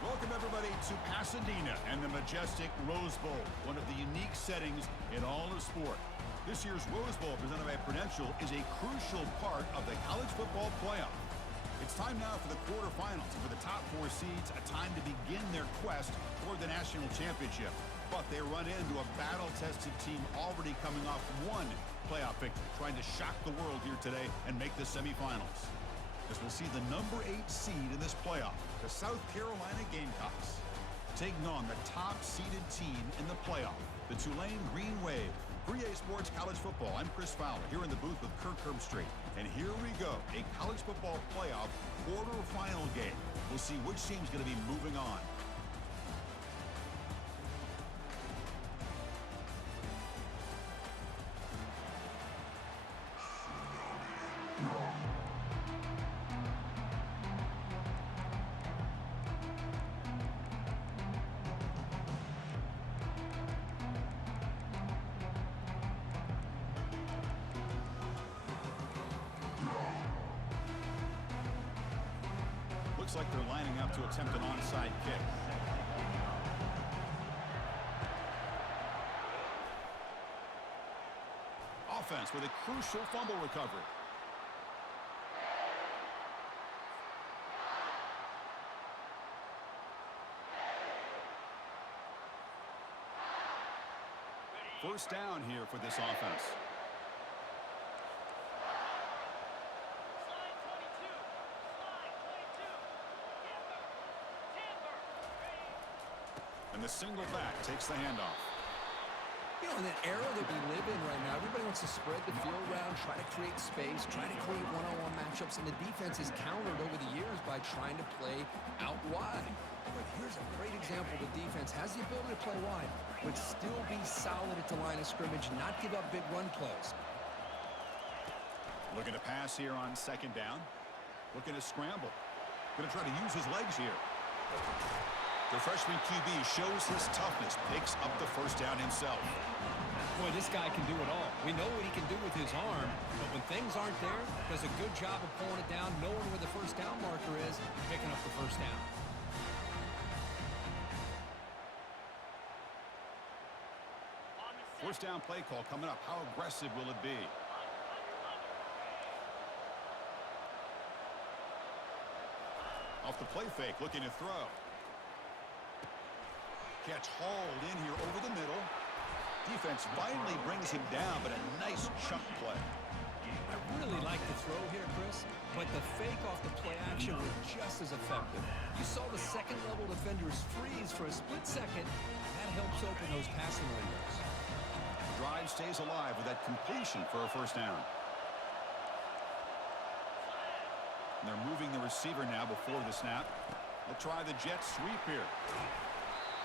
Welcome, everybody, to Pasadena and the majestic Rose Bowl, one of the unique settings in all of sport. This year's Rose Bowl, presented by Prudential, is a crucial part of the college football playoff. It's time now for the quarterfinals, and for the top four seeds, a time to begin their quest toward the national championship. But they run into a battle-tested team already coming off one playoff victory, trying to shock the world here today and make the semifinals. As we'll see the number 8 seed in this playoff, the South Carolina Gamecocks, taking on the top-seeded team in the playoff, the Tulane Green Wave. 3A Sports College Football, I'm Chris Fowler, here in the booth with Kirk Herbstreit. And here we go, a college football playoff quarterfinal game. We'll see which team's going to be moving on. Looks like they're lining up to attempt an onside kick. Offense with a crucial fumble recovery. First down here for this offense. And the single back takes the handoff. You know, in that era that we live in right now, everybody wants to spread the field around, try to create space, try to create one-on-one matchups, and the defense is countered over the years by trying to play out wide. But here's a great example. The defense has the ability to play wide, but still be solid at the line of scrimmage, not give up big run plays. Looking to pass here on second down. Looking to scramble. Going to try to use his legs here. The freshman QB shows his toughness, picks up the first down himself. Boy, this guy can do it all. We know what he can do with his arm, but when things aren't there, does a good job of pulling it down, knowing where the first down marker is, picking up the first down. First down play call coming up. How aggressive will it be? Off the play fake, looking to throw. Catch hauled in here over the middle. Defense finally brings him down, but a nice chunk play. I really like the throw here, Chris, but the fake off the play action was just as effective. You saw the second-level defenders freeze for a split second. That helps open those passing windows. Drive stays alive with that completion for a first down. And they're moving the receiver now before the snap. They'll try the jet sweep here.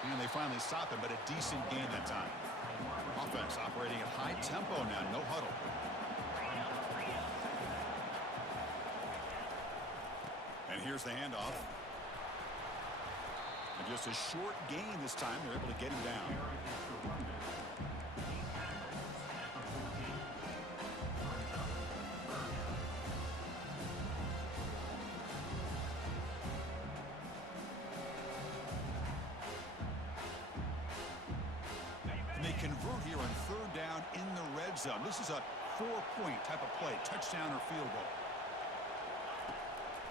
And they finally stop him, but a decent gain that time. Offense operating at high tempo now, no huddle. And here's the handoff. And just a short gain this time. They're able to get him down. Convert here on third down in the red zone. This is a 4-point type of play, touchdown or field goal.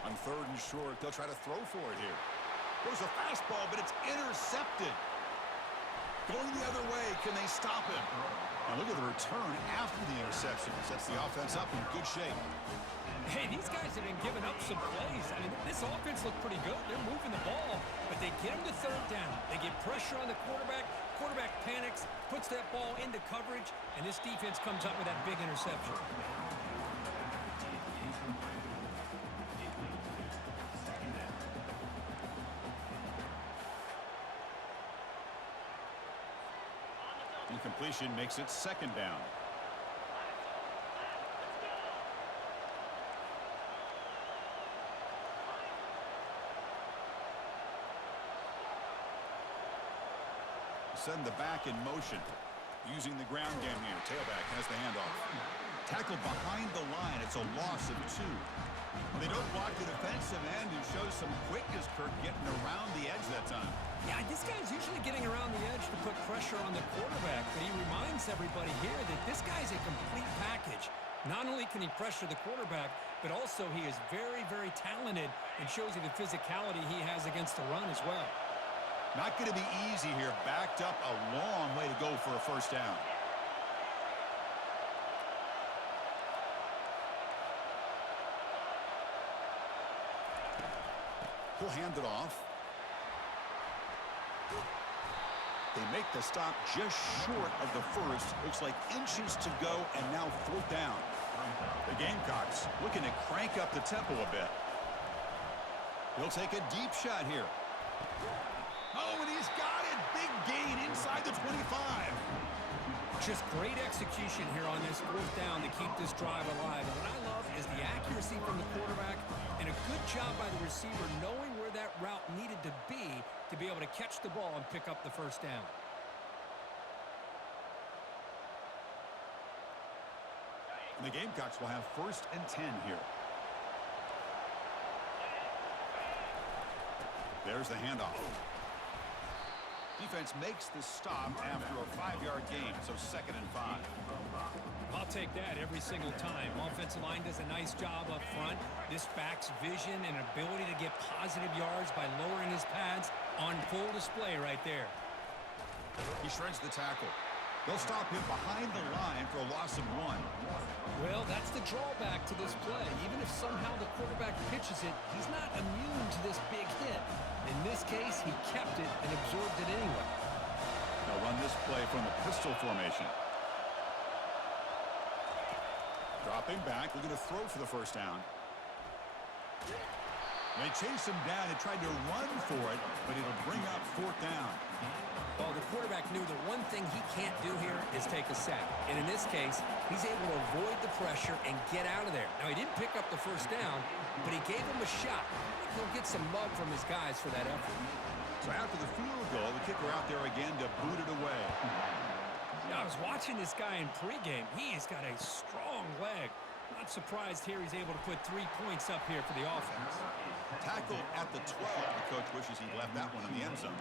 On third and short, they'll try to throw for it here. Goes a fastball, but it's intercepted. Going the other way, can they stop him? Now look at the return after the interception. Sets the offense up in good shape. Hey, these guys have been giving up some plays. I mean, this offense looked pretty good. They're moving the ball, but they get him to third down. They get pressure on the quarterback. Quarterback panics, puts that ball into coverage, and this defense comes up with that big interception. Incompletion makes it second down. Send the back in motion. Using the ground game here. Tailback has the handoff. Tackled behind the line. It's a loss of 2. They don't block the defensive end, who shows some quickness, Kirk, getting around the edge that time. Yeah, this guy's usually getting around the edge to put pressure on the quarterback, but he reminds everybody here that this guy's a complete package. Not only can he pressure the quarterback, but also he is very, very talented and shows you the physicality he has against the run as well. Not going to be easy here. Backed up a long way to go for a first down. He'll hand it off. They make the stop just short of the first. Looks like inches to go, and now fourth down. The Gamecocks looking to crank up the tempo a bit. He'll take a deep shot here. Oh, and he's got it. Big gain inside the 25. Just great execution here on this fourth down to keep this drive alive. And what I love is the accuracy from the quarterback and a good job by the receiver knowing where that route needed to be able to catch the ball and pick up the first down. And the Gamecocks will have 1st and 10 here. There's the handoff. Defense makes the stop after a 5-yard gain, so 2nd and 5. I'll take that every single time. Offensive line does a nice job up front. This back's vision and ability to get positive yards by lowering his pads on full display right there. He shreds the tackle. They'll stop him behind the line for a loss of 1. Well, that's the drawback to this play. Even if somehow the quarterback pitches it, he's not immune to this big hit. In this case, he kept it and absorbed it anyway. They'll run this play from the pistol formation. Dropping back, looking to throw for the first down. They chased him down and tried to run for it, but it'll bring up 4th down. Well, the quarterback knew the one thing he can't do here is take a sack. And in this case, he's able to avoid the pressure and get out of there. Now, he didn't pick up the first down, but he gave him a shot. He'll get some love from his guys for that effort. So after the field goal, the kicker out there again to boot it away. Now, I was watching this guy in pregame. He's got a strong leg. Not surprised here he's able to put 3 points up here for the offense. Tackle at the 12. The coach wishes he left that one in the end zone.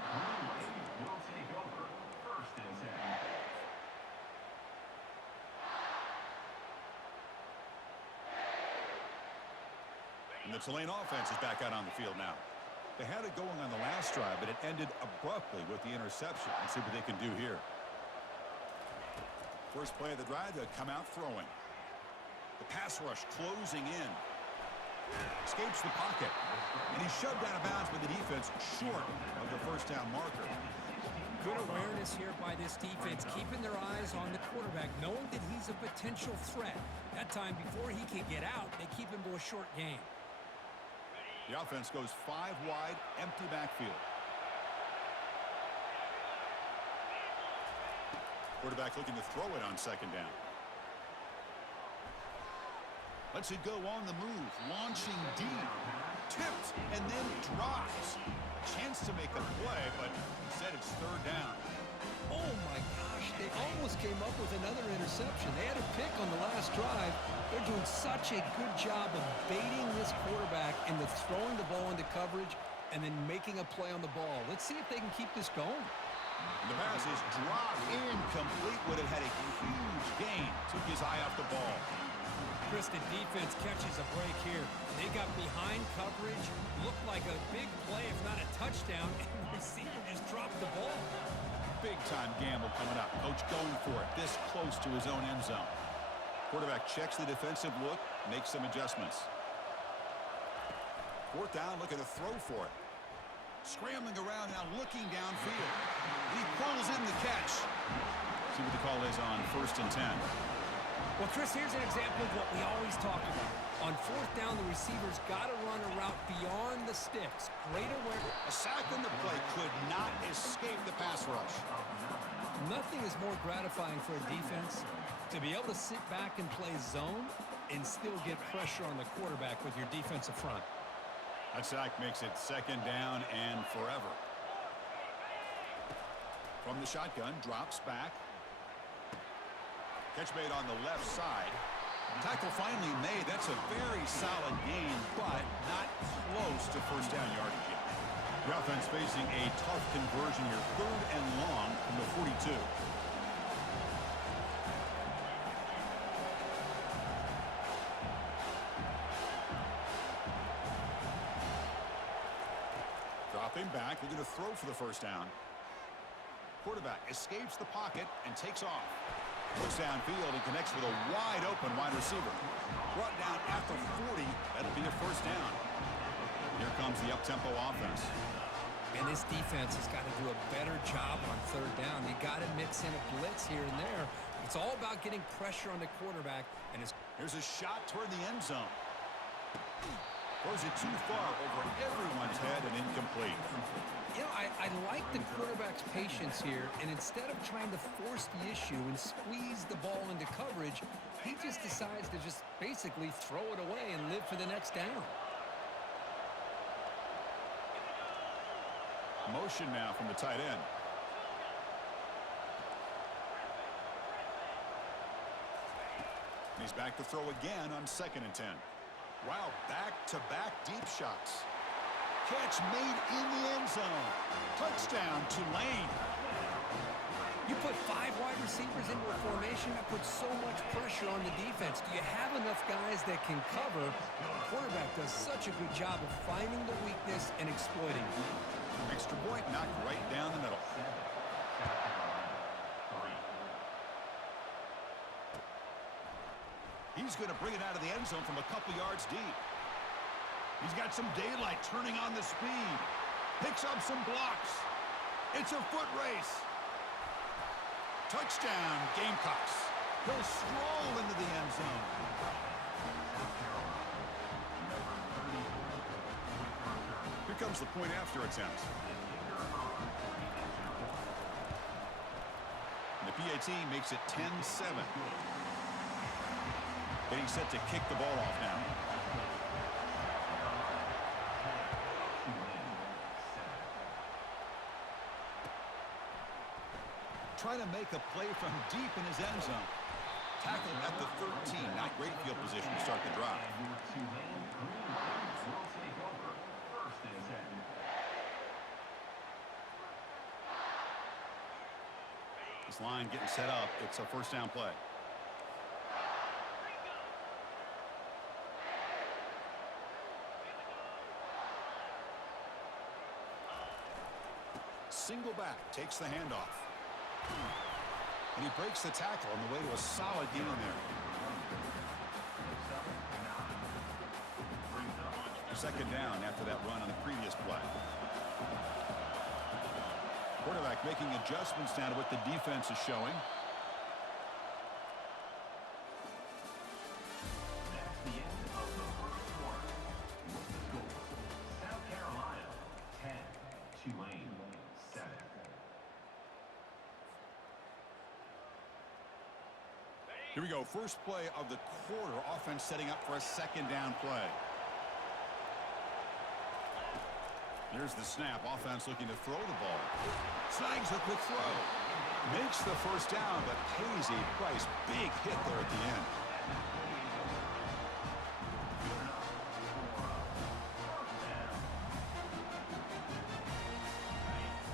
And the Tulane offense is back out on the field now. They had it going on the last drive, but it ended abruptly with the interception. Let's see what they can do here. First play of the drive, they'll come out throwing. The pass rush closing in. Escapes the pocket. And he's shoved out of bounds by the defense short of the first down marker. Good awareness here by this defense, keeping their eyes on the quarterback, knowing that he's a potential threat. That time, before he can get out, they keep him to a short game. The offense goes 5 wide, empty backfield. Quarterback looking to throw it on 2nd down. Lets it go on the move, launching deep, tipped, and then drops. Chance to make a play, but instead it's 3rd down. Oh my gosh, they almost came up with another interception. They had a pick on the last drive. They're doing such a good job of baiting this quarterback into throwing the ball into coverage and then making a play on the ball. Let's see if they can keep this going. The pass is dropped incomplete. Would have had a huge gain. Took his eye off the ball. Chris, the defense catches a break here. They got behind coverage. Looked like a big play, if not a touchdown, and the receiver just dropped the ball. Big-time gamble coming up. Coach going for it this close to his own end zone. Quarterback checks the defensive look, makes some adjustments. 4th down, looking to throw for it. Scrambling around now, looking downfield. He pulls in the catch. See what the call is on 1st and 10. Well, Chris, here's an example of what we always talk about. On 4th down, the receiver's got to run a route beyond the sticks. Great awareness. A sack on the play could not escape the pass rush. Nothing is more gratifying for a defense to be able to sit back and play zone and still get pressure on the quarterback with your defensive front. That sack makes it 2nd down and forever. From the shotgun, drops back. Catch made on the left side. Tackle finally made. That's a very solid gain, but not close to first down yardage yet. The offense facing a tough conversion here. 3rd and long from the 42. Dropping back, looking to throw for the first down. Quarterback escapes the pocket and takes off. Looks downfield and connects with a wide-open wide receiver. Brought down at the 40. That'll be a first down. Here comes the up-tempo offense. And this defense has got to do a better job on 3rd down. They got to mix in a blitz here and there. It's all about getting pressure on the quarterback. And here's a shot toward the end zone. Throws it too far over everyone's head and incomplete. You know, I like the quarterback's patience here, and instead of trying to force the issue and squeeze the ball into coverage, he just decides to just basically throw it away and live for the next down. Motion now from the tight end. He's back to throw again on 2nd and 10. Wow, back-to-back deep shots. Catch made in the end zone. Touchdown, Tulane. You put 5 wide receivers into a formation, that puts so much pressure on the defense. Do you have enough guys that can cover? The quarterback does such a good job of finding the weakness and exploiting it. Extra point knocked right down the middle. He's going to bring it out of the end zone from a couple yards deep. He's got some daylight turning on the speed. Picks up some blocks. It's a foot race. Touchdown, Gamecocks. He'll stroll into the end zone. Here comes the point after attempt. And the PAT makes it 10-7. Getting set to kick the ball off now. Trying to make a play from deep in his end zone. Tackled at the 13. Not great field position to start the drive. This line getting set up. It's a first down play. Single back, takes the handoff. And he breaks the tackle on the way to a solid gain there. 2nd down after that run on the previous play. Quarterback making adjustments now to what the defense is showing. That's the end of the first quarter. Score: South Carolina 10, Tulane 7. Here we go. First play of the quarter. Offense setting up for a 2nd down play. Here's the snap. Offense looking to throw the ball. Snags a quick throw. Makes the first down, but pays a price. Big hit there at the end.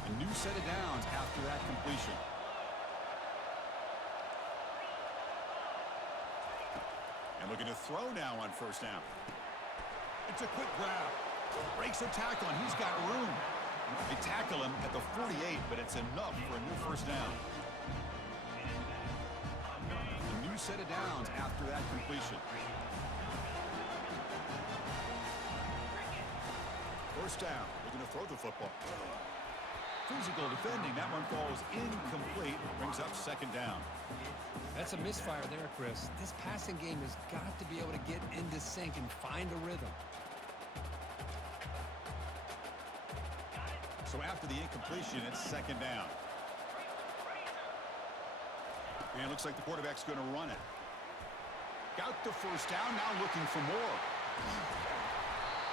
A new set of downs after that completion. And looking to throw now on first down. It's a quick grab. Breaks a tackle, and he's got room. They tackle him at the 48, but it's enough for a new first down. A new set of downs after that completion. First down, looking to throw the football. Physical defending, that one falls incomplete, brings up 2nd down. That's a misfire there, Chris. This passing game has got to be able to get into sync and find a rhythm. So after the incompletion, it's 2nd down. And it looks like the quarterback's going to run it. Got the first down, now looking for more.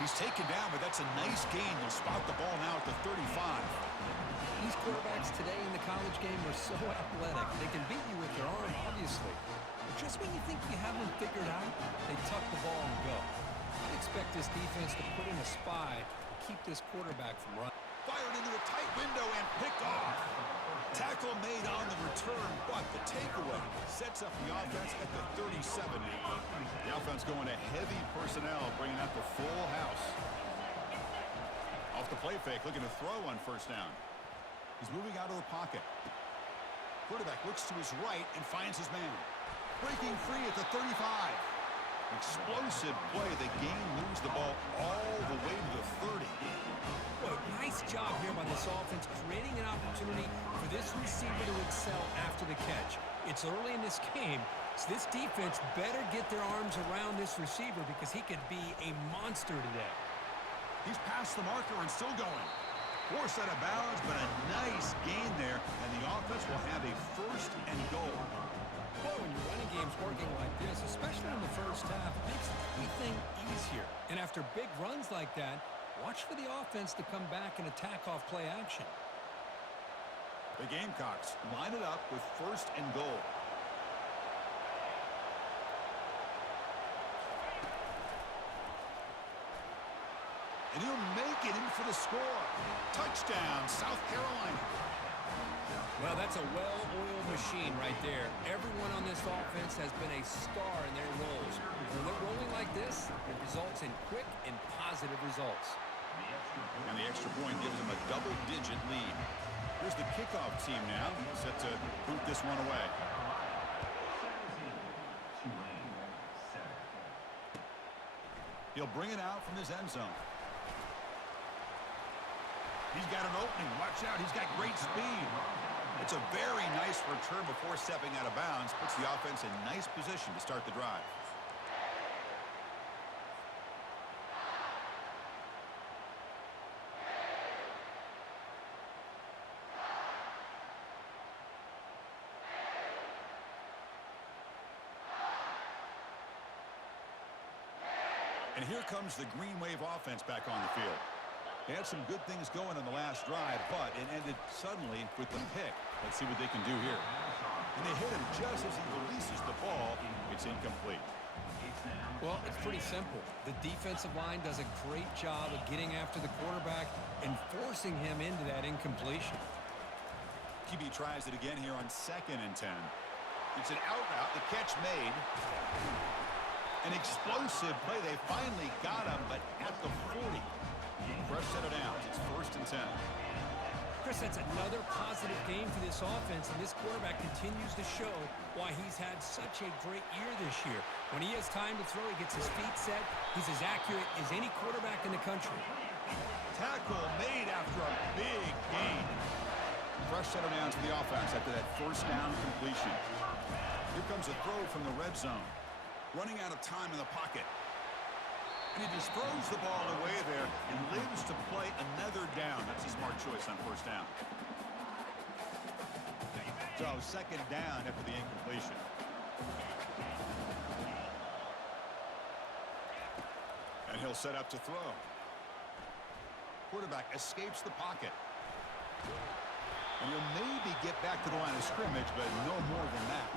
He's taken down, but that's a nice gain. They'll spot the ball now at the 35. He's quarterbacks today in the college game are so athletic. They can beat you with their arm, obviously. But just when you think you have them figured out, they tuck the ball and go. I'd expect this defense to put in a spy to keep this quarterback from running. Fired into a tight window and picked off. Tackle made on the return, but the takeaway sets up the offense at the 37 now. The offense going to heavy personnel, bringing out the full house. Off the play fake, looking to throw on first down. He's moving out of the pocket. Quarterback looks to his right and finds his man. Breaking free at the 35. Explosive play. The game moves the ball all the way to the 30. Boy, nice job here by this offense, creating an opportunity for this receiver to excel after the catch. It's early in this game, so this defense better get their arms around this receiver because he could be a monster today. He's past the marker and still going. Forced out of bounds, but a nice gain there, and the offense will have a first and goal. Boy, when your running game's working like this, especially in the first half, it makes everything easier. And after big runs like that, watch for the offense to come back and attack off play action. The Gamecocks line it up with first and goal. And he'll make it in for the score. Touchdown, South Carolina. Well, that's a well-oiled machine right there. Everyone on this offense has been a star in their roles. When they're rolling like this, it results in quick and positive results. And the extra point gives them a double-digit lead. Here's the kickoff team now, set to boot this one away. He'll bring it out from his end zone. He's got an opening. Watch out. He's got great speed. It's a very nice return before stepping out of bounds. Puts the offense in nice position to start the drive. And here comes the Green Wave offense back on the field. They had some good things going on the last drive, but it ended suddenly with the pick. Let's see what they can do here. And they hit him just as he releases the ball. It's incomplete. Well, it's pretty simple. The defensive line does a great job of getting after the quarterback and forcing him into that incompletion. QB tries it again here on 2nd and 10. It's an out route. The catch made. An explosive play. They finally got him, but at the 40. Fresh set of downs. It's 1st and 10. Chris, that's another positive game for this offense, and this quarterback continues to show why he's had such a great year this year. When he has time to throw, he gets his feet set. He's as accurate as any quarterback in the country. Tackle made after a big gain. Fresh set of downs for the offense after that first down completion. Here comes a throw from the red zone. Running out of time in the pocket. And he just throws the ball away there and lives to play another down. That's a smart choice on first down. So 2nd down after the incompletion. And he'll set up to throw. Quarterback escapes the pocket. And he'll maybe get back to the line of scrimmage, but no more than that.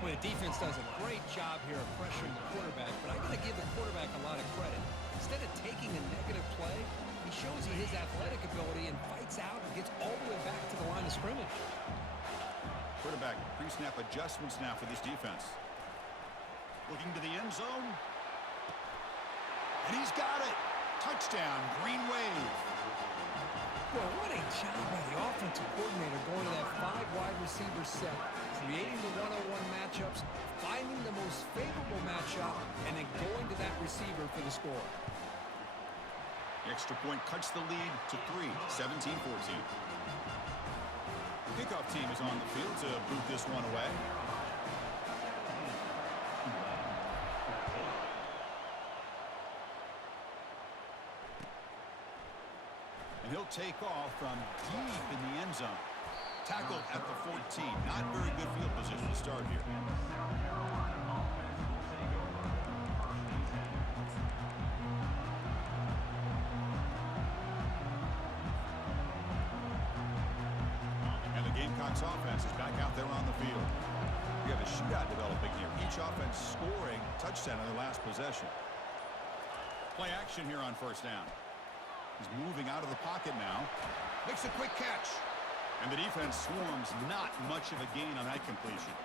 Well, the defense does a great job here of pressuring the quarterback, but I got to give the quarterback a lot of credit. Instead of taking a negative play, he shows you his athletic ability and fights out and gets all the way back to the line of scrimmage. Quarterback pre-snap adjustments now for this defense. Looking to the end zone. And he's got it. Touchdown, Green Wave. Well, what a job by the offensive coordinator going to that 5 wide receiver set, creating the one-on-one matchups, finding the most favorable matchup, and then going to that receiver for the score. The extra point cuts the lead to 3, 17-14. The kickoff team is on the field to boot this one away. And he'll take off from deep in the end zone. Tackled at the 14. Not very good field position to start here. Gamecocks offense is back out there on the field. We have a shootout developing here. Each offense scoring a touchdown on their last possession. Play action here on first down. He's moving out of the pocket now. Makes a quick catch. And the defense swarms. Not much of a gain on that completion.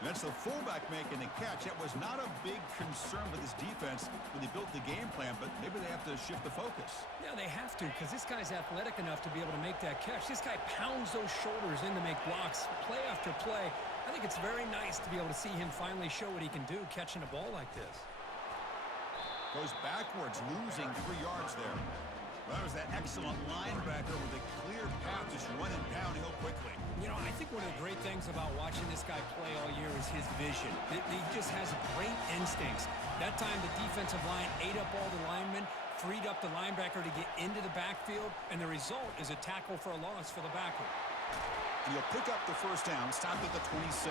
And that's the fullback making the catch. That was not a big concern for this defense when they built the game plan, but maybe they have to shift the focus. Yeah, they have to, because this guy's athletic enough to be able to make that catch. This guy pounds those shoulders in to make blocks play after play. I think it's very nice to be able to see him finally show what he can do catching a ball like this. Goes backwards, losing 3 yards there. Well, that was that excellent linebacker with a clear path just running downhill quickly. You know, I think one of the great things about watching this guy play all year is his vision. He just has great instincts. That time the defensive line ate up all the linemen, freed up the linebacker to get into the backfield, and the result is a tackle for a loss for the backer. And he'll pick up the first down, stopped at the 27.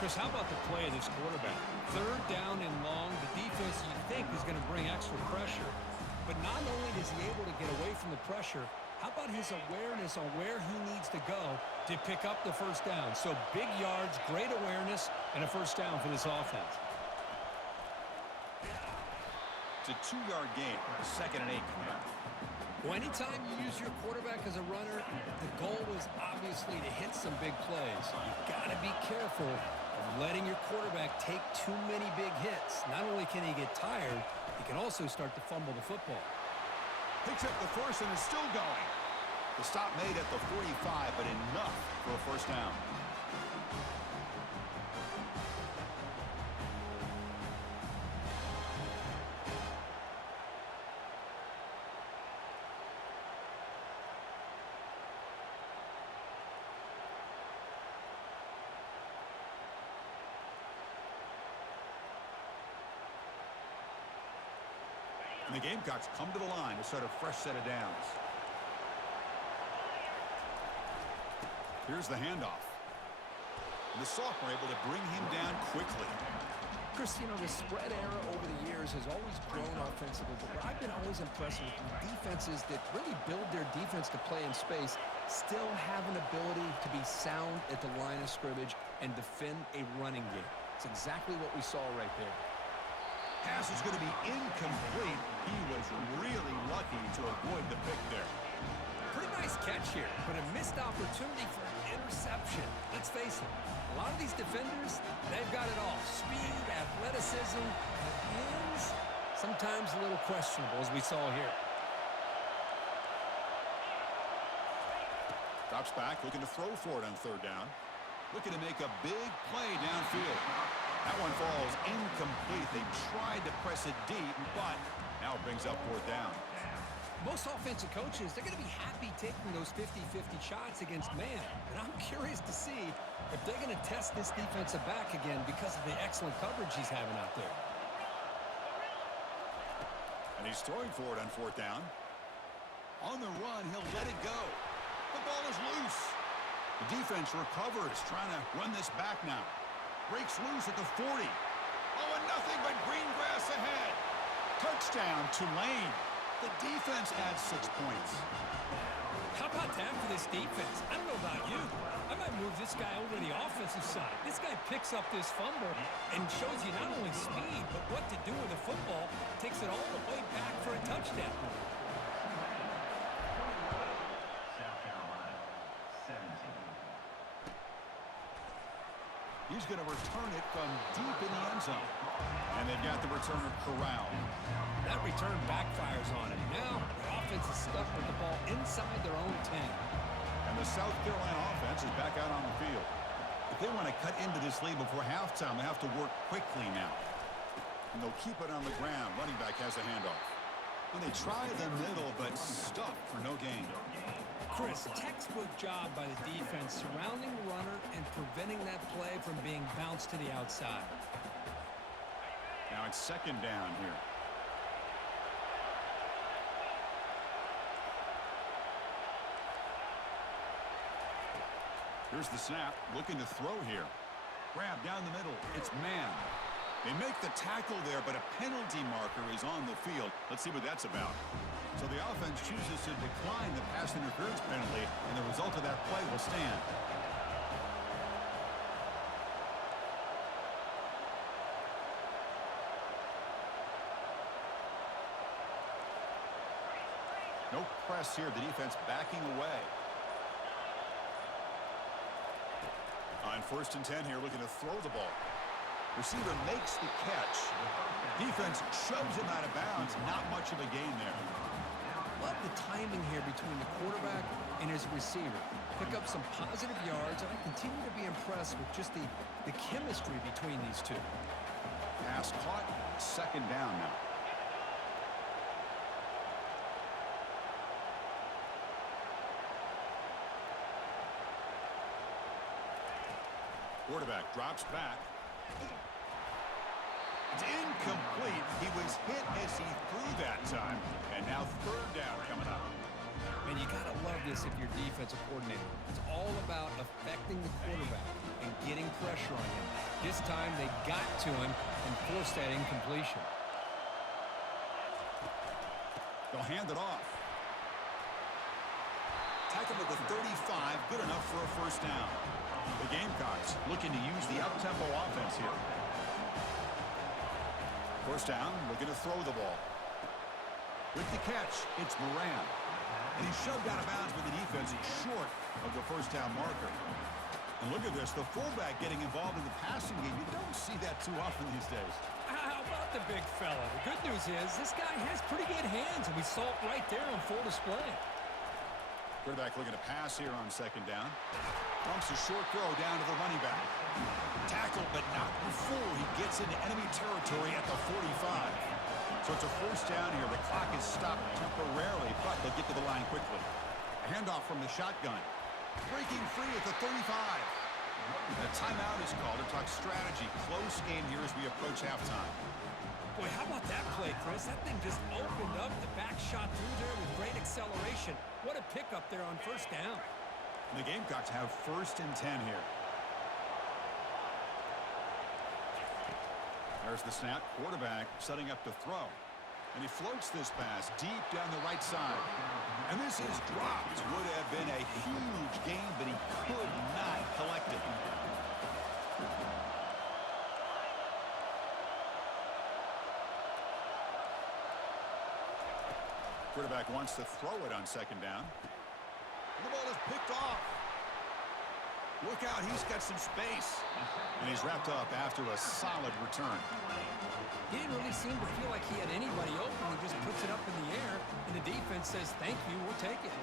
Chris, how about the play of this quarterback? 3rd down and long. The defense, you think, is going to bring extra pressure. But not only is he able to get away from the pressure, how about his awareness on where he needs to go to pick up the first down? So big yards, great awareness, and a first down for this offense. It's a 2-yard gain, 2nd and 8. Well, anytime you use your quarterback as a runner, the goal is obviously to hit some big plays. You've got to be careful of letting your quarterback take too many big hits. Not only can he get tired, he can also start to fumble the football. Picks up the first and is still going. The stop made at the 45, but enough for a first down. And the Gamecocks come to the line to start a fresh set of downs. Here's the handoff. And the sophomore able to bring him down quickly. Chris, you know, the spread era over the years has always grown offensively, but what I've been always impressed with defenses that really build their defense to play in space still have an ability to be sound at the line of scrimmage and defend a running game. It's exactly what we saw right there. Pass is going to be incomplete. He was really lucky to avoid the pick there. Pretty nice catch here, but a missed opportunity for an interception. Let's face it, a lot of these defenders, they've got it all. Speed, athleticism, hands, sometimes a little questionable, as we saw here. Drops back, looking to throw for it on 3rd down. Looking to make a big play downfield. That one falls incomplete. They tried to press it deep, but now it brings up 4th down. Most offensive coaches, they're going to be happy taking those 50-50 shots against man. And I'm curious to see if they're going to test this defensive back again because of the excellent coverage he's having out there. And he's throwing for it on 4th down. On the run, he'll let it go. The ball is loose. The defense recovers, trying to run this back now. Breaks loose at the 40. Oh, and nothing but green grass ahead. Touchdown, Tulane. The defense adds 6 points. How about that for this defense? I don't know about you. I might move this guy over to the offensive side. This guy picks up this fumble and shows you not only speed, but what to do with the football. Takes it all the way back for a touchdown. He's going to return it from deep in the end zone. And they've got the returner corralled. That return backfires on him. Now, the offense is stuck with the ball inside their own 10. And the South Carolina offense is back out on the field. If they want to cut into this lead before halftime, they have to work quickly now. And they'll keep it on the ground. Running back has a handoff. And they try the middle, but stuck for no gain. Chris, textbook job by the defense surrounding the runner and preventing that play from being bounced to the outside. Now it's 2nd down here. Here's the snap, looking to throw here. Grab down the middle, it's man. They make the tackle there, but a penalty marker is on the field. Let's see what that's about. So the offense chooses to decline the pass interference penalty, and the result of that play will stand. No press here. The defense backing away. On 1st and 10 here, looking to throw the ball. Receiver makes the catch. Defense shoves him out of bounds. Not much of a gain there. Love the timing here between the quarterback and his receiver. Pick up some positive yards, and I continue to be impressed with just the chemistry between these two. Pass caught. 2nd down now. Quarterback drops back. It's incomplete. He was hit as he threw that time. And now 3rd down coming up. And you got to love this if you're defensive coordinator. It's all about affecting the quarterback and getting pressure on him. This time they got to him and forced that incompletion. They'll hand it off. Tackle at the 35. Good enough for a 1st down. The Gamecocks looking to use the up-tempo offense here. 1st down, looking to throw the ball. With the catch, it's Moran. And he's shoved out of bounds with the defense short of the 1st down marker. And look at this, the fullback getting involved in the passing game. You don't see that too often these days. How about the big fella? The good news is this guy has pretty good hands, and we saw it right there on full display. Quarterback looking to pass here on 2nd down. Dumps a short throw down to the running back. Tackled, but not before he gets into enemy territory at the 45. So it's a 1st down here. The clock is stopped temporarily, but they'll get to the line quickly. A handoff from the shotgun. Breaking free at the 35. A timeout is called to talk strategy. Close game here as we approach halftime. Boy, how about that play, Chris? That thing just opened up. The back shot through there with great acceleration. What a pickup there on 1st down. The Gamecocks have 1st and 10 here. There's the snap. Quarterback setting up to throw. And he floats this pass deep down the right side. And this is dropped. Would have been a huge gain, but he could not collect it. Quarterback wants to throw it on 2nd down. The ball is picked off. Look out, he's got some space. And he's wrapped up after a solid return. He didn't really seem to feel like he had anybody open. He just puts it up in the air, and the defense says, thank you, we'll take it.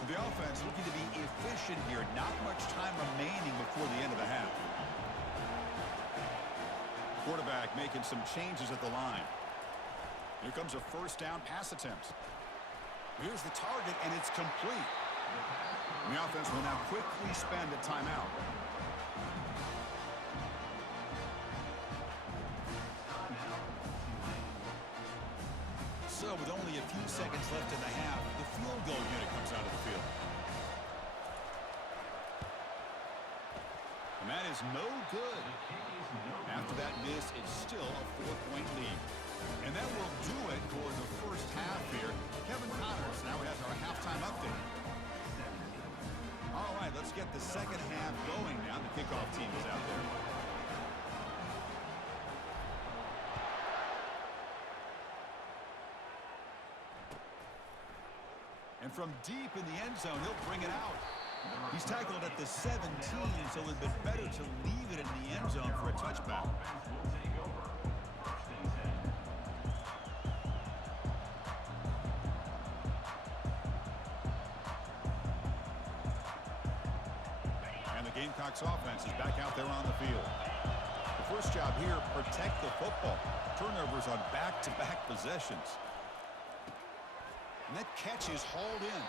So the offense looking to be efficient here. Not much time remaining before the end of the half. Quarterback making some changes at the line. Here comes a 1st down pass attempt. Here's the target, and it's complete. And the offense will now quickly spend a timeout. So with only a few seconds left in the half, the field goal unit comes out of the field. And that is no good. After that miss, it's still a 4-point lead. And that will do it for the 1st half here. Kevin Connors now has our halftime update. All right, let's get the 2nd half going now. The kickoff team is out there. And from deep in the end zone, he'll bring it out. He's tackled at the 17, so it would have been better to leave it in the end zone for a touchback. And the Gamecocks offense is back out there on the field. The first job here, protect the football. Turnovers on back-to-back possessions. And that catch is hauled in.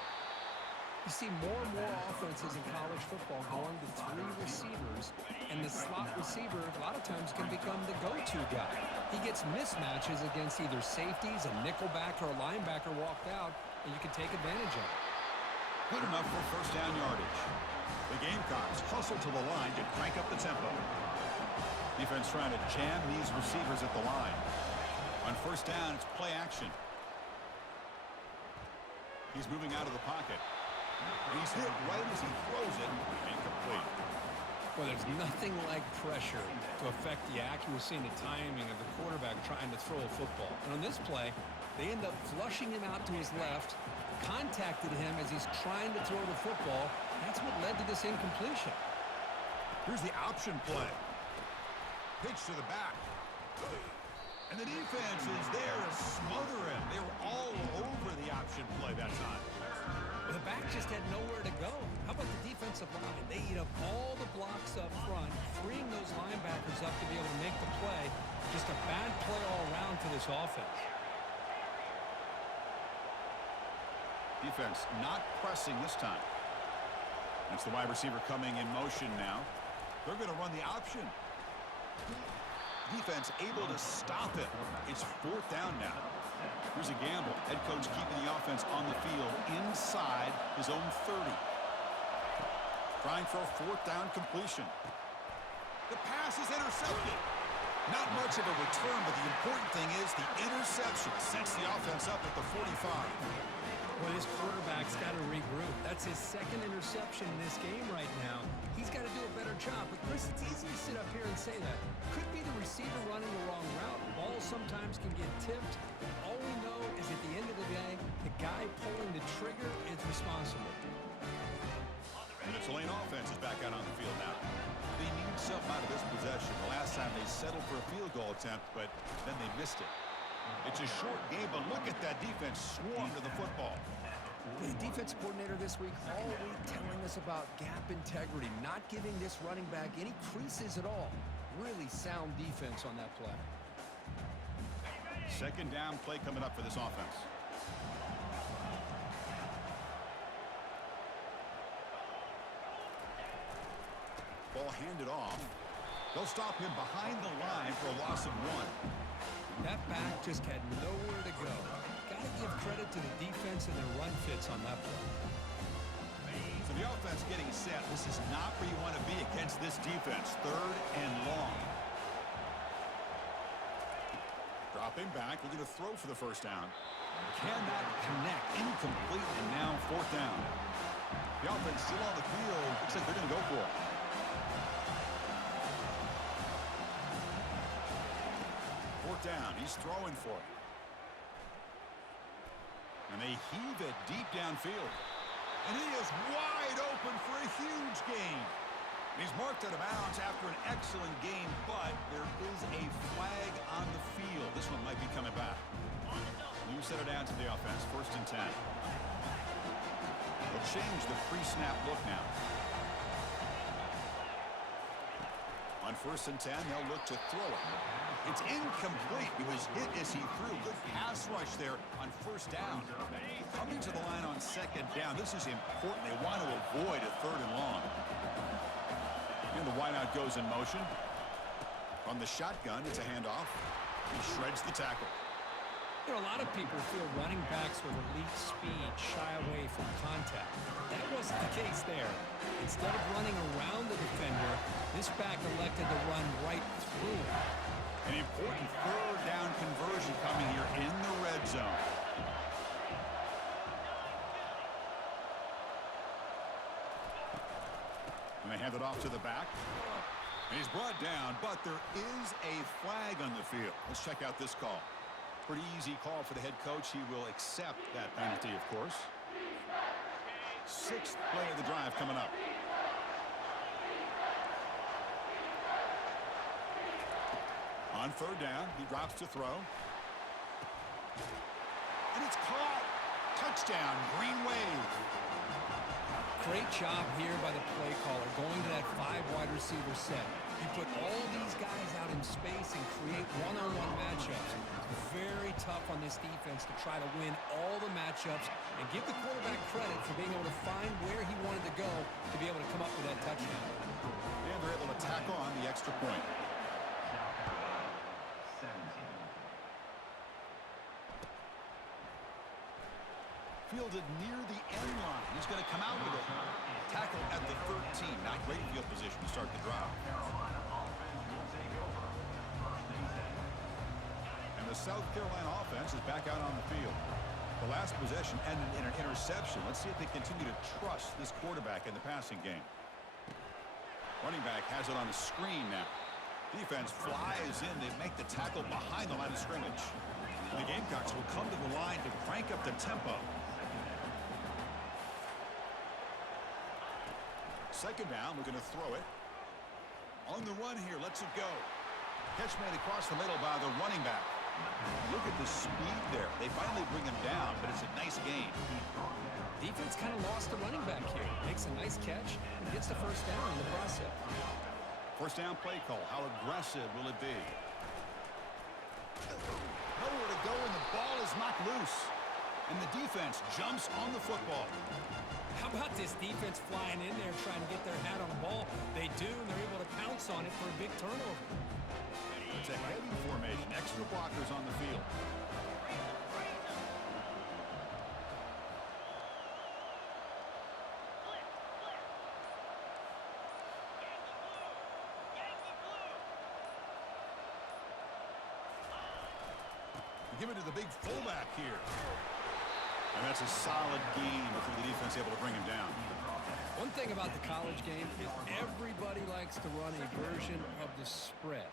You see more and more offenses in college football going to 3 receivers, and the slot receiver a lot of times can become the go-to guy. He gets mismatches against either safeties, a nickelback, or a linebacker walked out, and you can take advantage of it. Good enough for 1st down yardage. The Gamecocks hustle to the line to crank up the tempo. Defense trying to jam these receivers at the line. On 1st down, it's play action. He's moving out of the pocket. And he's hit right as he throws it. Incomplete. Well, there's nothing like pressure to affect the accuracy and the timing of the quarterback trying to throw a football. And on this play, they end up flushing him out to his left, contacted him as he's trying to throw the football. That's what led to this incompletion. Here's the option play. Pitch to the back. And the defense is there to smother him. They were all over the option play that time. Well, the back just had nowhere to go. How about the defensive line? They eat up all the blocks up front, freeing those linebackers up to be able to make the play. Just a bad play all around for this offense. Defense not pressing this time. That's the wide receiver coming in motion now. They're going to run the option. Defense able to stop it. It's 4th down now. Here's a gamble. Head coach keeping the offense on the field inside his own 30. Trying for a 4th down completion. The pass is intercepted. Not much of a return, but the important thing is the interception sets the offense up at the 45. Well, this quarterback's got to regroup. That's his 2nd interception in this game right now. He's got to do a better job. But, Chris, it's easy to sit up here and say that. Could be the receiver running the wrong route. Balls sometimes can get tipped. All we know is at the end of the day, the guy pulling the trigger is responsible. And the Tulane offense is back out on the field now. They need something out of this possession. The last time they settled for a field goal attempt, but then they missed it. It's a short game, but look at that defense swarm to the football. The defensive coordinator this week all week telling us about gap integrity, not giving this running back any creases at all. Really sound defense on that play. 2nd down play coming up for this offense. Ball handed off. They'll stop him behind the line for a loss of 1. That back just had nowhere to go. Got to give credit to the defense and their run fits on that play. So the offense getting set. This is not where you want to be against this defense. 3rd and long. Dropping back, looking to throw for the 1st down. Cannot connect. Incomplete, and now 4th down. The offense still on the field. Looks like they're going to go for it. Down. He's throwing for it. And they heave it deep downfield. And he is wide open for a huge gain. He's marked out of bounds after an excellent game, but there is a flag on the field. This one might be coming back. You set it down to the offense. 1st and 10. They'll change the pre-snap look now. On 1st and 10, they'll look to throw it. It's incomplete. He was hit as he threw. Good pass rush there on 1st down. Coming to the line on 2nd down. This is important. They want to avoid a 3rd and long. And the wideout goes in motion. From the shotgun, it's a handoff. He shreds the tackle. You know, a lot of people feel running backs with elite speed shy away from contact. That wasn't the case there. Instead of running around the defender, this back elected to run right through him. An important 3rd down conversion coming here in the red zone. And they hand it off to the back. And he's brought down, but there is a flag on the field. Let's check out this call. Pretty easy call for the head coach. He will accept that penalty, of course. 6th play of the drive coming up. On 3rd down, he drops to throw. And it's caught. Touchdown, Green Wave. Great job here by the play caller, going to that 5 wide receiver set. You put all these guys out in space and create one-on-one matchups. Very tough on this defense to try to win all the matchups and give the quarterback credit for being able to find where he wanted to go to be able to come up with that touchdown. And they're able to tack on the extra point. Fielded near the end line. He's going to come out with it. Tackle at the 13. Not great field position to start the drive. And the South Carolina offense is back out on the field. The last possession ended in an interception. Let's see if they continue to trust this quarterback in the passing game. Running back has it on the screen now. Defense flies in. They make the tackle behind the line of scrimmage. The Gamecocks will come to the line to crank up the tempo. Second down, we're going to throw it. On the run here, lets it go. Catch made across the middle by the running back. Look at the speed there. They finally bring him down, but it's a nice gain. Defense kind of lost the running back here. Makes a nice catch and gets the first down in the process. First down play call. How aggressive will it be? Nowhere to go, and the ball is knocked loose. And the defense jumps on the football. How about this defense flying in there trying to get their hat on the ball? They do, and they're able to pounce on it for a big turnover. It's a heavy formation. Extra blockers on the field. Give it to the big fullback here. And that's a solid gain before the defense able to bring him down. One thing about the college game is everybody likes to run a version of the spread.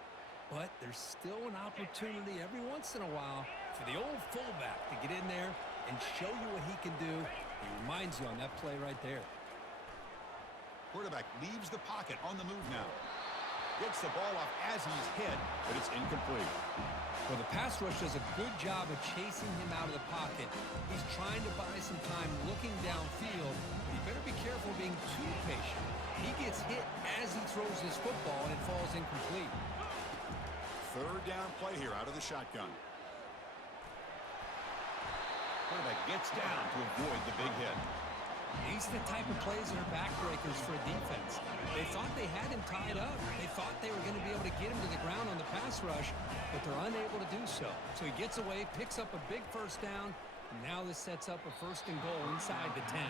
But there's still an opportunity every once in a while for the old fullback to get in there and show you what he can do. He reminds you on that play right there. Quarterback leaves the pocket on the move now. Gets the ball off as he's hit, but it's incomplete. Well, the pass rush does a good job of chasing him out of the pocket. He's trying to buy some time looking downfield. You better be careful being too patient. He gets hit as he throws his football, and it falls incomplete. Third down play here out of the shotgun. Quarterback gets down to avoid the big hit. These are the type of plays that are backbreakers for a defense. They thought they had him tied up. They thought they were going to be able to get him to the ground on the pass rush, but they're unable to do so. So he gets away, picks up a big first down, and now this sets up a first and goal inside the 10.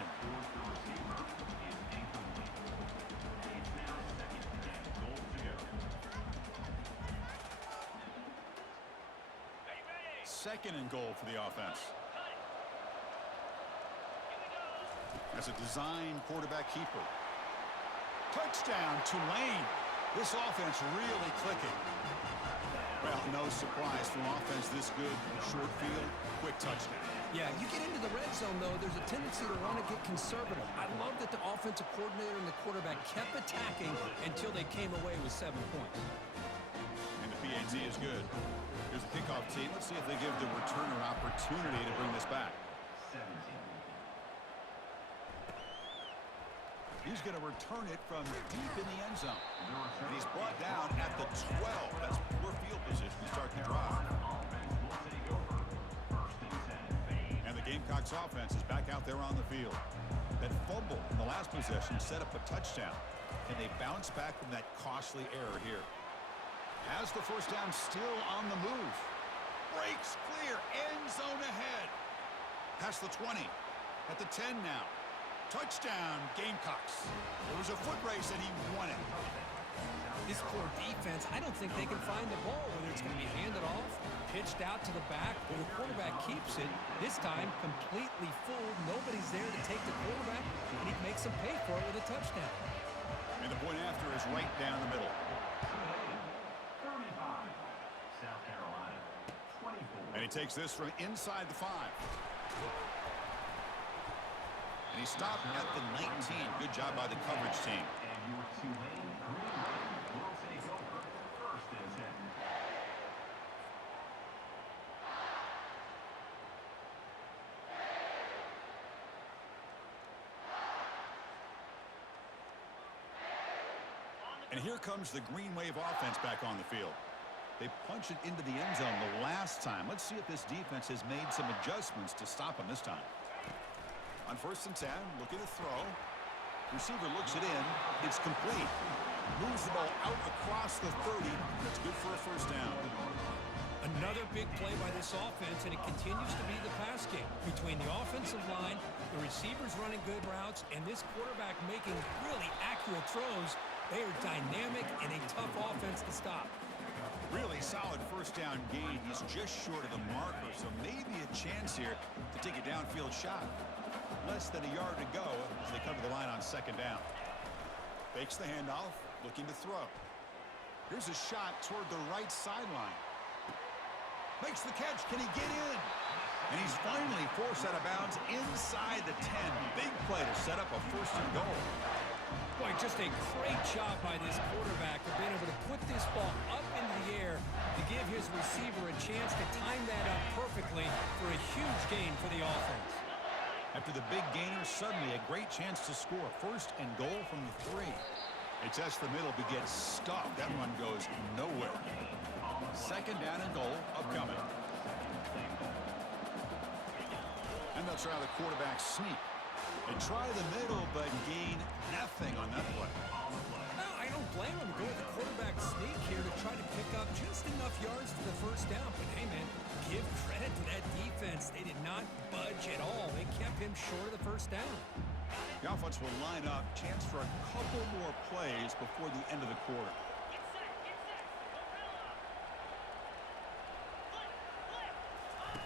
Second and goal for the offense. As a design quarterback keeper. Touchdown, Tulane. This offense really clicking. Well, no surprise from offense this good. Short field, quick touchdown. Yeah, you get into the red zone, though, there's a tendency to want to get conservative. I love that the offensive coordinator and the quarterback kept attacking until they came away with 7 points. And the PAT is good. Here's the kickoff team. Let's see if they give the returner opportunity to bring this back. He's going to return it from deep in the end zone. And he's brought down at the 12. That's poor field position to start the drive. And the Gamecocks offense is back out there on the field. That fumble in the last possession set up a touchdown. Can they bounce back from that costly error here? Has the first down still on the move. Breaks clear. End zone ahead. Past the 20. At the 10 now. Touchdown, Gamecocks. It was a foot race and he won it. This poor defense, I don't think they can find the ball, whether it's going to be handed off, pitched out to the back, or the quarterback keeps it. This time, completely fooled. Nobody's there to take the quarterback, and he makes them pay for it with a touchdown. And the point after is right down the middle. 35, South Carolina, 24. And he takes this from inside the 5. And he stopped at the 19. Good job by the coverage team. And your Tulane Green Wave will take over first and 10. And here comes the Green Wave offense back on the field. They punch it into the end zone the last time. Let's see if this defense has made some adjustments to stop them this time. On first and 10, looking to throw. Receiver looks it in. It's complete. Moves the ball out across the 30. That's good for a first down. Another big play by this offense, and it continues to be the pass game. Between the offensive line, the receivers running good routes, and this quarterback making really accurate throws, they are dynamic and a tough offense to stop. Really solid first down gain. He's just short of the marker, so maybe a chance here to take a downfield shot. Less than a yard to go as they come to the line on second down. Fakes the handoff, looking to throw. Here's a shot toward the right sideline. Makes the catch. Can he get in? And he's finally forced out of bounds inside the 10. Big play to set up a first and goal. Boy, just a great job by this quarterback of being able to put this ball up into the air to give his receiver a chance to time that up perfectly for a huge gain for the offense. After the big gainer, suddenly a great chance to score. First and goal from the 3. They test the middle, but gets stuffed. That one goes nowhere. Second down and goal upcoming. And they'll try the quarterback sneak. They try the middle, but gain nothing on that play. No, I don't blame him to go with the quarterback sneak here to try to pick up just enough yards for the first down. But hey, man, give credit to that defense. They did not budge at all. They kept him short of the first down. The offense will line up. Chance for a couple more plays before the end of the quarter.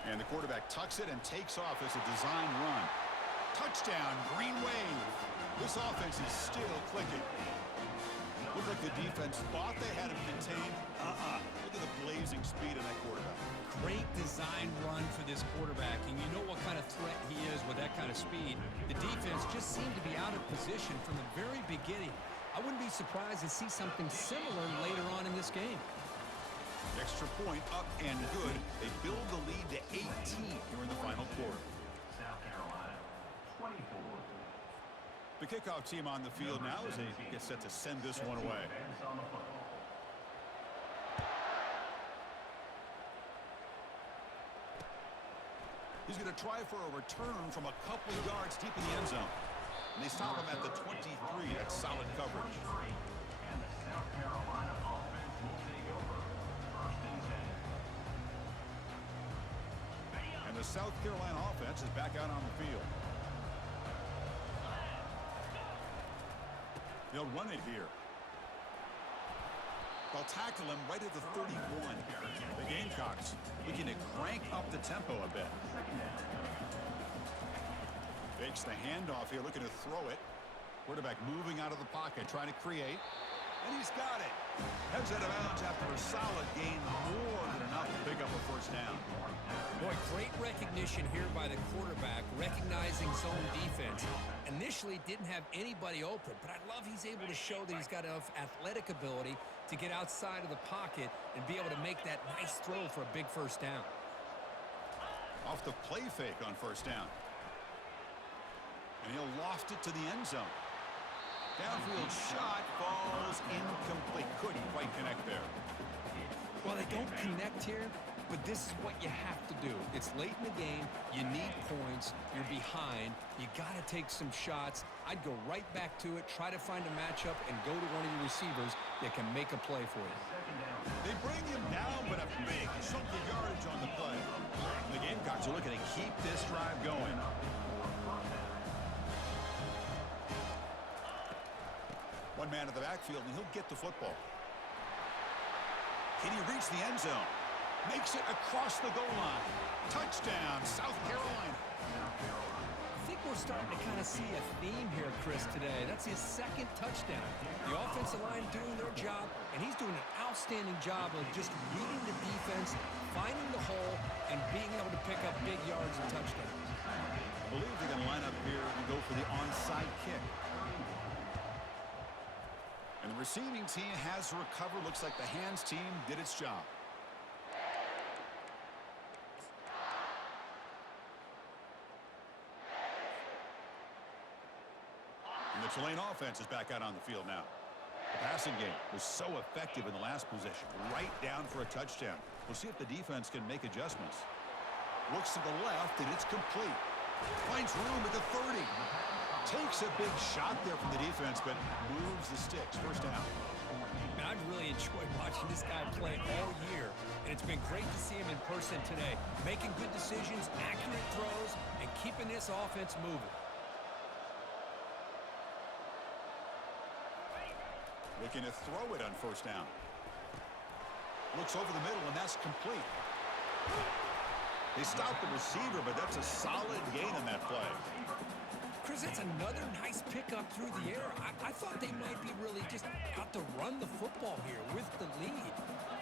And the quarterback tucks it and takes off as a design run. Touchdown, Green Wave. This offense is still clicking. Looked like the defense thought they had him contained. Look at the blazing speed of that quarterback. Great design run for this quarterback, and you know what kind of threat he is with that kind of speed. The defense just seemed to be out of position from the very beginning. I wouldn't be surprised to see something similar later on in this game. Extra point up and good. They build the lead to 18 here in the final quarter. South Carolina, 24. The kickoff team on the field now as they get set to send this one away. Advance on the football. He's going to try for a return from a couple of yards deep in the end zone. And they stop him at the 23. That's solid coverage. And the South Carolina offense will take over. First and 10. And the South Carolina offense is back out on the field. They'll run it here. They'll tackle him right at the 31. The Gamecocks looking to crank up the tempo a bit. Fakes the handoff here, looking to throw it. Quarterback moving out of the pocket, trying to create. And he's got it. Heads out of bounds after a solid gain, more than enough to pick up a first down. Boy, great recognition here by the quarterback, recognizing zone defense. Initially didn't have anybody open, but I love he's able to show that he's got enough athletic ability to get outside of the pocket and be able to make that nice throw for a big first down. Off the play fake on first down. And he'll loft it to the end zone. Downfield shot falls incomplete. Couldn't quite connect there. Well, they don't connect here, but this is what you have to do. It's late in the game. You need points. You're behind. You got to take some shots. I'd go right back to it, try to find a matchup, and go to one of your receivers that can make a play for you. They bring him down, but a big chunk of yardage on the play. The Gamecocks are looking to keep this drive going. One man in the backfield, and he'll get the football. Can he reach the end zone? Makes it across the goal line. Touchdown, South Carolina. I think we're starting to kind of see a theme here, Chris, today. That's his second touchdown. The offensive line doing their job, and he's doing an outstanding job of just reading the defense, finding the hole, and being able to pick up big yards and touchdowns. I believe they're going to line up here and go for the onside kick. And the receiving team has recovered. Looks like the hands team did its job. And the Tulane offense is back out on the field now. The passing game was so effective in the last possession. Right down for a touchdown. We'll see if the defense can make adjustments. Looks to the left, and it's complete. Finds room at the 30. Takes a big shot there from the defense, but moves the sticks. First down. Man, I've really enjoyed watching this guy play all year, and it's been great to see him in person today, making good decisions, accurate throws, and keeping this offense moving. Looking to throw it on first down. Looks over the middle, and that's complete. They stopped the receiver, but that's a solid gain on that play. Chris, that's another nice pickup through the air. I thought they might be really just out to run the football here with the lead.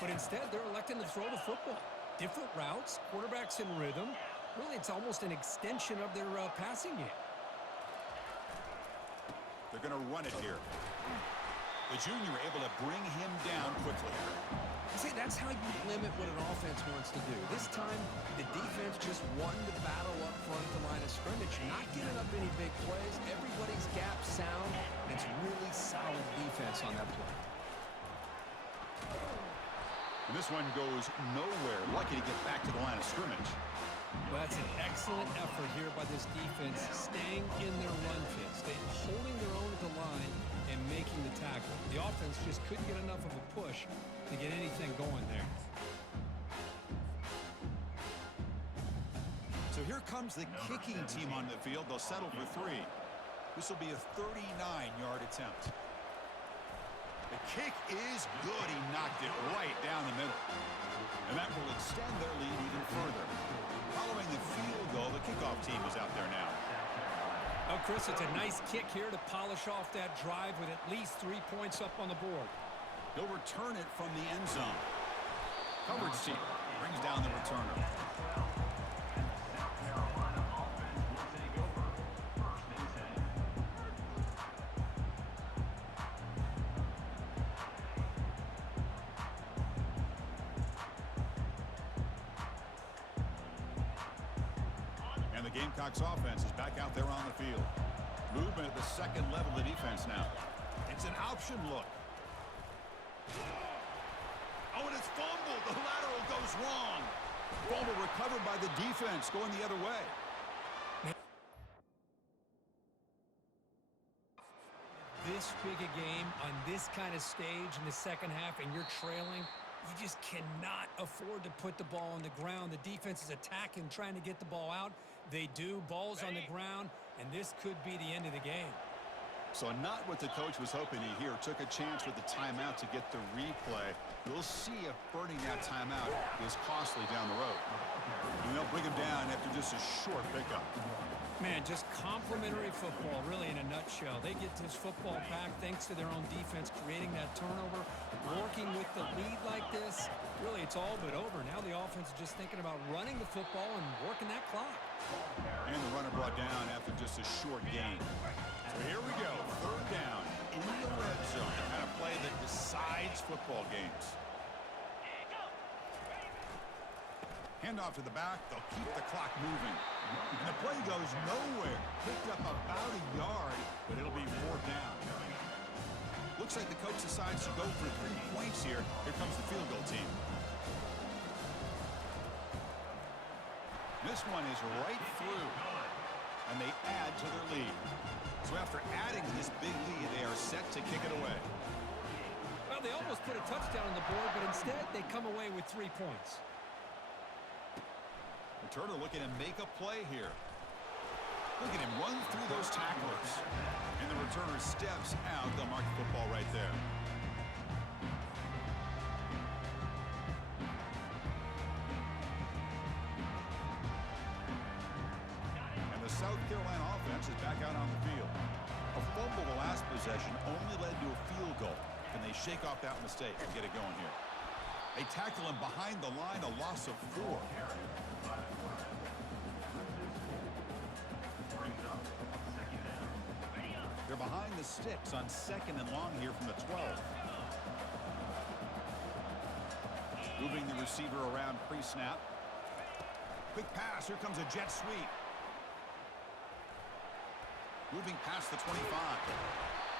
But instead, they're electing to throw the football. Different routes, quarterbacks in rhythm. Really, it's almost an extension of their passing game. They're going to run it here. The junior able to bring him down quickly. See, that's how you limit what an offense wants to do. This time, the defense just won the battle up front at the line of scrimmage. Not giving up any big plays. Everybody's gap sound. And it's really solid defense on that play. And this one goes nowhere. Lucky to get back to the line of scrimmage. Well, that's an excellent effort here by this defense, staying in their run fits, holding their own at the line and making the tackle. The offense just couldn't get enough of a push to get anything going there. So here comes the kicking team on the field. They'll settle for 3. This will be a 39-yard attempt. The kick is good. He knocked it right down the middle. And that will extend their lead even further. Following the field goal, the kickoff team is out there now. Oh, Chris, it's a nice kick here to polish off that drive with at least 3 points up on the board. He'll return it from the end zone. Coverage team brings down the returner. And the Gamecocks offense is back out there on the field. Movement at the second level of the defense now. It's an option look. Oh, and it's fumbled. The lateral goes wrong. Fumble recovered by the defense, going the other way. This big a game on this kind of stage in the second half and you're trailing, you just cannot afford to put the ball on the ground. The defense is attacking, trying to get the ball out. They do. Ball's on the ground, and this could be the end of the game. So not what the coach was hoping to hear. Took a chance with the timeout to get the replay. We'll see if burning that timeout is costly down the road. And they'll bring him down after just a short pickup. Man, just complimentary football, really, in a nutshell. They get this football back thanks to their own defense, creating that turnover, working with the lead like this. Really, it's all but over. Now the offense is just thinking about running the football and working that clock. And the runner brought down after just a short gain. So here we go, third down in the red zone, the kind of play that decides football games. Handoff to the back, they'll keep the clock moving. And the play goes nowhere. Picked up about a yard, but it'll be 4th down. Looks like the coach decides to go for 3 points here. Here comes the field goal team. This one is right through, and they add to their lead. So after adding to this big lead, they are set to kick it away. Well, they almost put a touchdown on the board, but instead they come away with 3 points. Turner looking to make a play here. Look at him run through those tacklers. And the returner steps out. They'll mark the football right there. And the South Carolina offense is back out on the field. A fumble the last possession only led to a field goal. Can they shake off that mistake and get it going here? They tackle him behind the line, a loss of 4. They're behind the sticks on 2nd and long here from the 12. Moving the receiver around pre-snap. Quick pass. Here comes a jet sweep. Moving past the 25.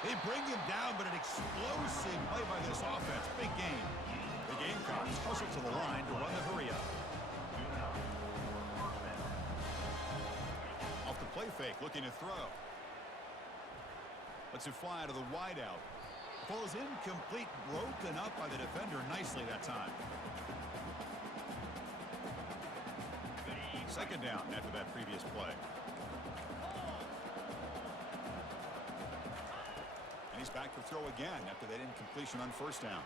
They bring him down, but an explosive play by this offense. Big game. The Gamecocks hustle to the line to run the hurry up. Off the play fake, looking to throw. Lets it fly to the wideout. Falls incomplete, broken up by the defender nicely that time. 2nd down after that previous play. And he's back to throw again after that incompletion on 1st down.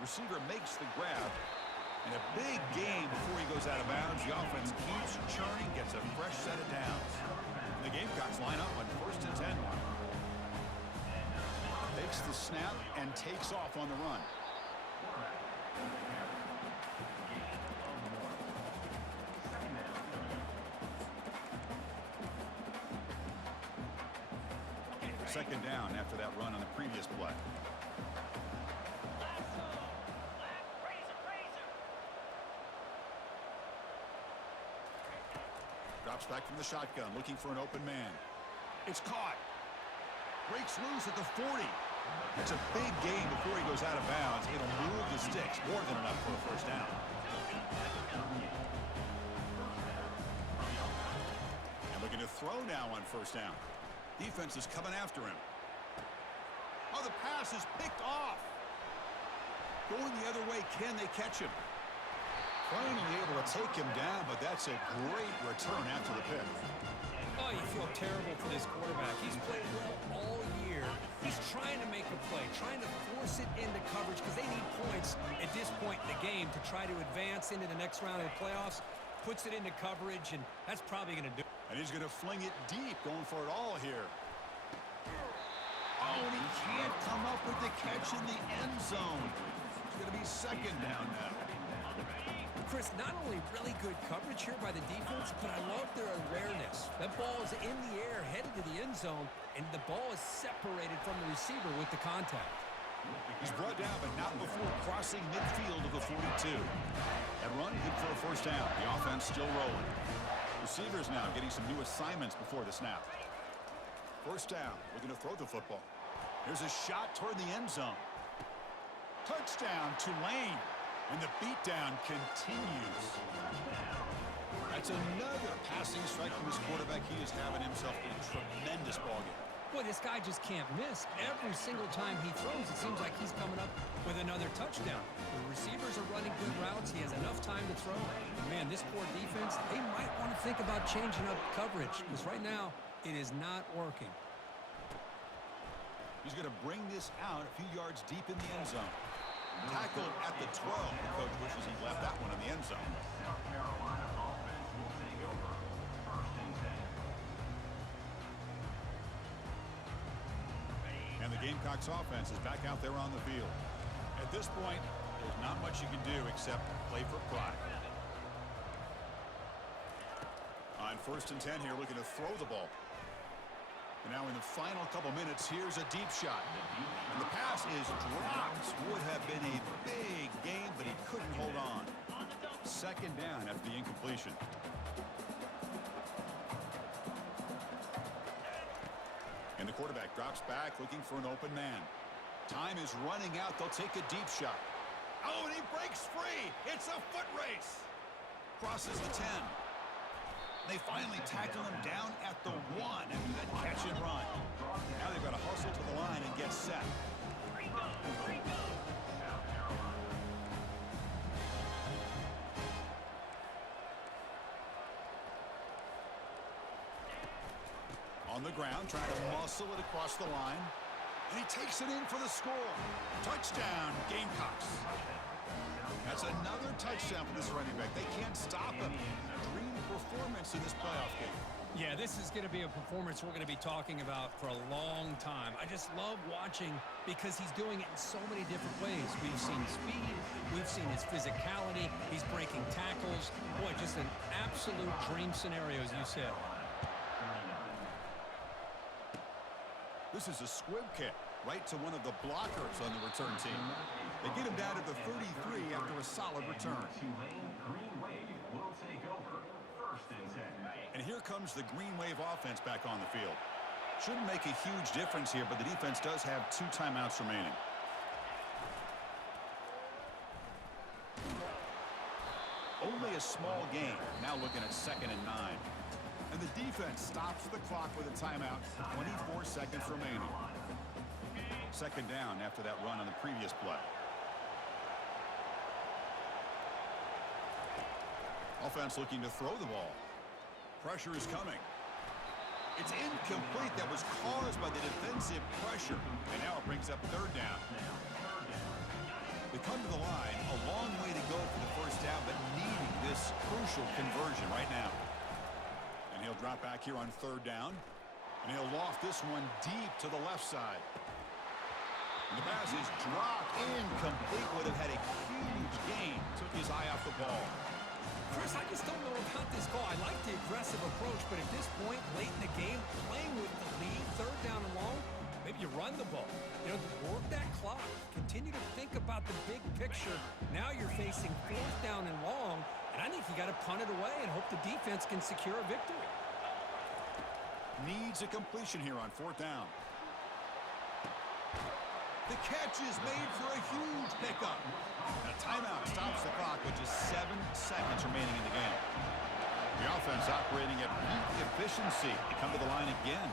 Receiver makes the grab. And a big game before he goes out of bounds. The offense keeps churning, gets a fresh set of downs. And the Gamecocks line up on 1st and 10. Takes the snap and takes off on the run. Second down after that run on the previous play. Drops back from the shotgun, looking for an open man. It's caught. Breaks loose at the 40. It's a big game before he goes out of bounds. It'll move the sticks, more than enough for a first down. And looking to throw now on first down. Defense is coming after him. Oh, the pass is picked off. Going the other way, can they catch him? Finally able to take him down, but that's a great return after the pick. Oh, you feel terrible for this quarterback. He's played well all year. He's trying to make a play, trying to force it into coverage because they need points at this point in the game to try to advance into the next round of the playoffs. Puts it into coverage, and that's probably going to do it. And he's going to fling it deep, going for it all here. Oh, and he can't come up with the catch in the end zone. It's going to be second down now. Chris, not only really good coverage here by the defense, but I love their awareness. That ball is in the air, headed to the end zone, and the ball is separated from the receiver with the contact. He's brought down, but not before crossing midfield of the 42. That run, good for a first down. The offense still rolling. Receivers now getting some new assignments before the snap. First down, looking to throw the football. There's a shot toward the end zone. Touchdown, Tulane. And the beatdown continues. That's another passing strike from his quarterback. He is having himself a tremendous ballgame. Boy, this guy just can't miss. Every single time he throws, it seems like he's coming up with another touchdown. The receivers are running good routes. He has enough time to throw. Man, this poor defense, they might want to think about changing up coverage because right now it is not working. He's going to bring this out a few yards deep in the end zone. Tackled at the 12. The coach wishes he left that one in the end zone. South Carolina offense will take over 1st and 10. And the Gamecocks offense is back out there on the field. At this point, there's not much you can do except play for pride. On 1st and 10 here, looking to throw the ball. And now in the final couple minutes, here's a deep shot. And the pass is dropped. Would have been a big game, but he couldn't hold on. Second down after the incompletion. And the quarterback drops back, looking for an open man. Time is running out. They'll take a deep shot. Oh, and he breaks free. It's a foot race. Crosses the 10. They finally tackle him down at the 1 after that catch and run. Now they've got to hustle to the line and get set. On the ground, trying to muscle it across the line. And he takes it in for the score. Touchdown, Gamecocks. That's another touchdown for this running back. They can't stop him. Dream performance in this playoff game. Yeah, this is going to be a performance we're going to be talking about for a long time. I just love watching because he's doing it in so many different ways. We've seen speed. We've seen his physicality. He's breaking tackles. Boy, just an absolute dream scenario, as you said. This is a squib kick right to one of the blockers on the return team. They get him down to the 33 after a solid return. Tulane Green Wave will take over 1st and 10. And here comes the Green Wave offense back on the field. Shouldn't make a huge difference here, but the defense does have 2 timeouts remaining. Only a small game. Now looking at 2nd and 9. And the defense stops the clock with a timeout. 24 seconds remaining. Second down after that run on the previous play. Offense looking to throw the ball. Pressure is coming. It's incomplete. That was caused by the defensive pressure. And now it brings up 3rd down. They come to the line, a long way to go for the first down, but needing this crucial conversion right now. And he'll drop back here on third down. And he'll loft this one deep to the left side. And the pass is dropped incomplete. Would have had a huge gain. Took his eye off the ball. Chris, I just don't know about this call. I like the aggressive approach, but at this point, late in the game, playing with the lead, third down and long, maybe you run the ball. You know, work that clock. Continue to think about the big picture. Now you're facing fourth down and long, and I think you got to punt it away and hope the defense can secure a victory. Needs a completion here on fourth down. The catch is made for a huge pickup. A timeout stops the clock with just 7 seconds remaining in the game. The offense operating at peak efficiency. They come to the line again.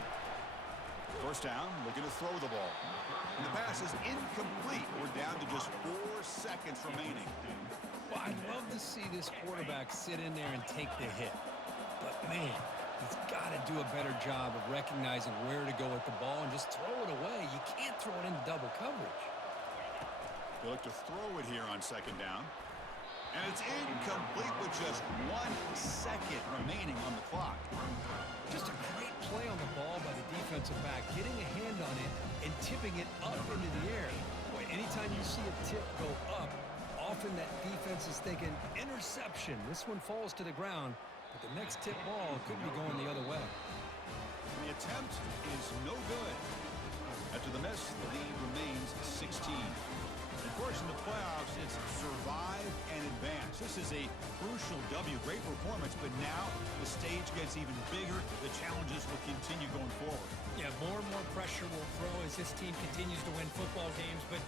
First down, looking to throw the ball. And the pass is incomplete. We're down to just 4 seconds remaining. Well, I'd love to see this quarterback sit in there and take the hit. But, man, he's got to do a better job of recognizing where to go with the ball and just throw it away. You can't throw it into double coverage. They look to throw it here on second down. And it's incomplete with just 1 second remaining on the clock. Just a great play on the ball by the defensive back, getting a hand on it and tipping it up into the air. Boy, anytime you see a tip go up, often that defense is thinking interception. This one falls to the ground. But the next tip ball could be going the other way. The attempt is no good. After the miss, the lead remains 16. Of course, in the playoffs, it's survive and advance. This is a crucial W. Great performance, but now the stage gets even bigger. The challenges will continue going forward. Yeah, more and more pressure will grow as this team continues to win football games, but